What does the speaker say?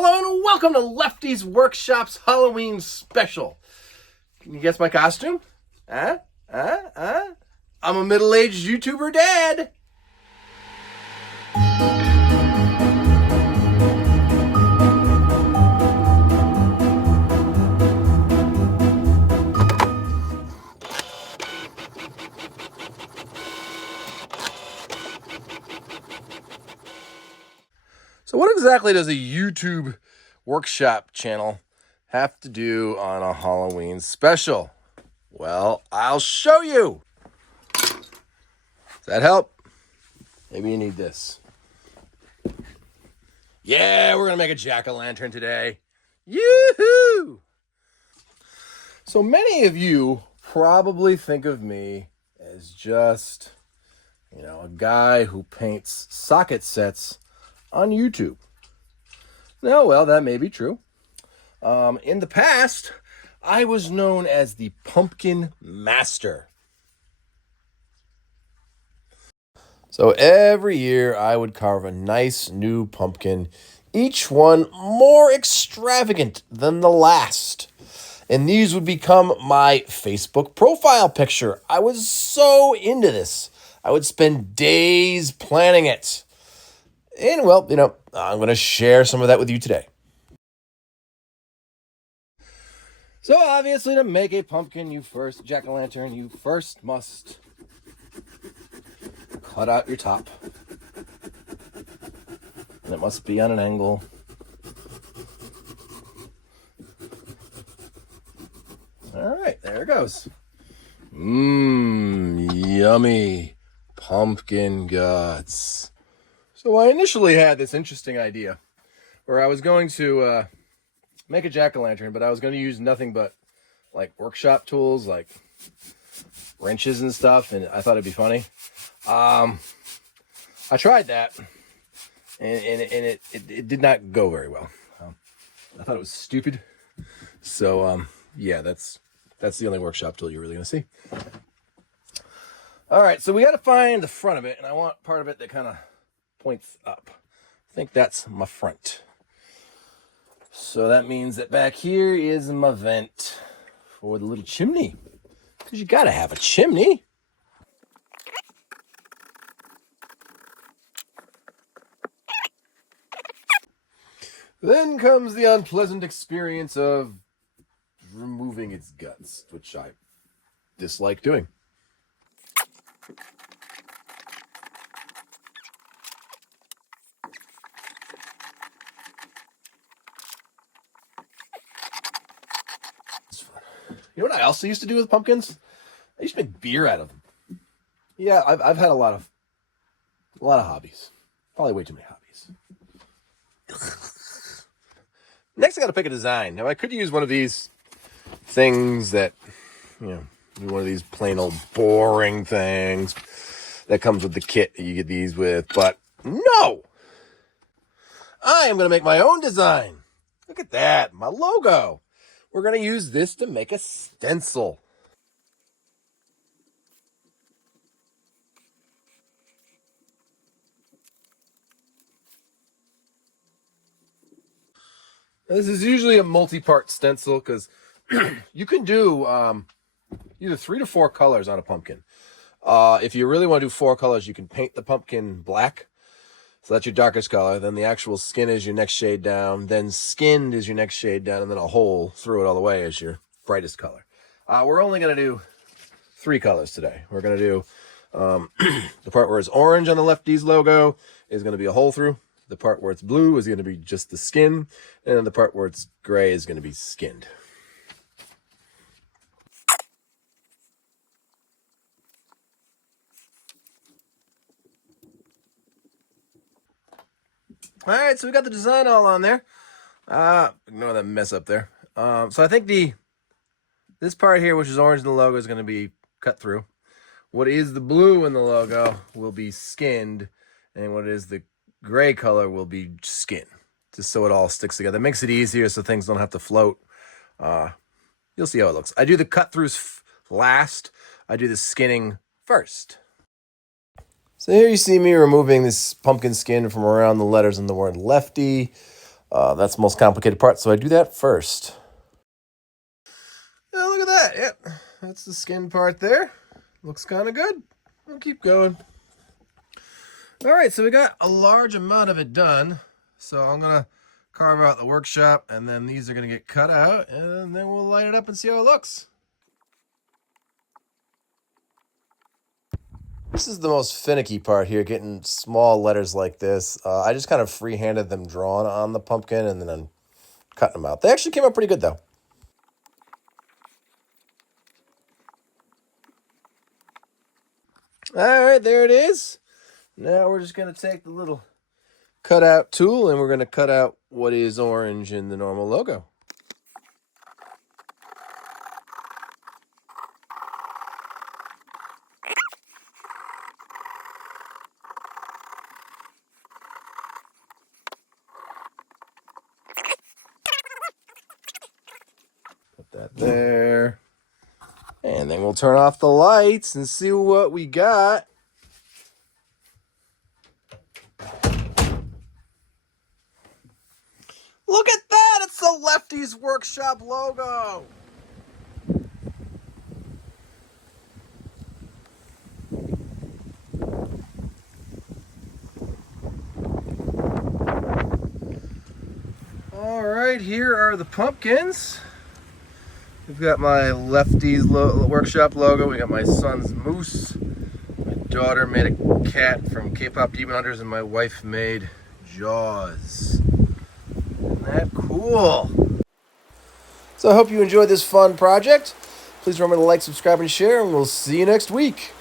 Hello and welcome to Lefty's Workshop's Halloween special. Can you guess my costume? I'm a middle-aged YouTuber dad. So what exactly does a YouTube workshop channel have to do on a Halloween special? Well, I'll show you. Does that help? Maybe you need this. Yeah, we're gonna make a jack-o'-lantern today. Yoo-hoo! So many of you probably think of me as just, a guy who paints socket sets on YouTube. No, well, that may be true. In the past, I was known as the Pumpkin Master. So every year I would carve a nice new pumpkin, each one more extravagant than the last. And these would become my Facebook profile picture. I was so into this. I would spend days planning it. And well, I'm going to share some of that with you today. So obviously to make a pumpkin, jack-o'-lantern, you first must cut out your top. And it must be on an angle. All right, there it goes. Yummy pumpkin guts. So I initially had this interesting idea where I was going to make a jack-o'-lantern, but I was going to use nothing but like workshop tools, like wrenches and stuff, and I thought it'd be funny. I tried that, and it did not go very well. I thought it was stupid. So yeah, that's the only workshop tool you're really going to see. All right, so we got to find the front of it, and I want part of it that kind of points up. I think that's my front. So that means that back here is my vent for the little chimney, because you got to have a chimney. Then comes the unpleasant experience of removing its guts, which I dislike doing. You know what I also used to do with pumpkins? I used to make beer out of them. Yeah, I've had a lot of hobbies. Probably way too many hobbies. Next, I got to pick a design. Now, I could use one of these things that, one of these plain old boring things that comes with the kit that you get these with. But no! I am going to make my own design. Look at that, my logo. We're going to use this to make a stencil. This is usually a multi-part stencil because you can do either 3 to 4 colors on a pumpkin. If you really want to do 4 colors, you can paint the pumpkin black. So that's your darkest color. Then the actual skin is your next shade down. Then skinned is your next shade down. And then a hole through it all the way is your brightest color. We're only going to do 3 colors today. We're going to do the part where it's orange on the Lefty's logo is going to be a hole through. The part where it's blue is going to be just the skin. And then the part where it's gray is going to be skinned. All right, so we got the design all on there. Ignore that mess up there. So I think this part here, which is orange in the logo, is going to be cut through. What is the blue in the logo will be skinned, and what is the gray color will be skin, just so it all sticks together. It makes it easier so things don't have to float. You'll see how it looks. I do the cut-throughs last. I do the skinning first. So here you see me removing this pumpkin skin from around the letters in the word Lefty. That's the most complicated part, so I do that first. Oh, look at that. Yep, that's the skin part there. Looks kind of good. We'll keep going. All right, so we got a large amount of it done. So I'm going to carve out the workshop, and then these are going to get cut out, and then we'll light it up and see how it looks. This is the most finicky part here, getting small letters like this. I just kind of freehanded them drawn on the pumpkin, and then I'm cutting them out. They actually came out pretty good, though. All right, there it is. Now we're just going to take the little cutout tool, and we're going to cut out what is orange in the normal logo. Put that there. And then we'll turn off the lights and see what we got. Look at that! It's the Lefty's Workshop logo! Alright, here are the pumpkins. We've got my Lefty's Workshop logo. We got my son's moose. My daughter made a cat from K-Pop Demon Hunters, and my wife made Jaws. Isn't that cool? So I hope you enjoyed this fun project. Please remember to like, subscribe, and share, and we'll see you next week.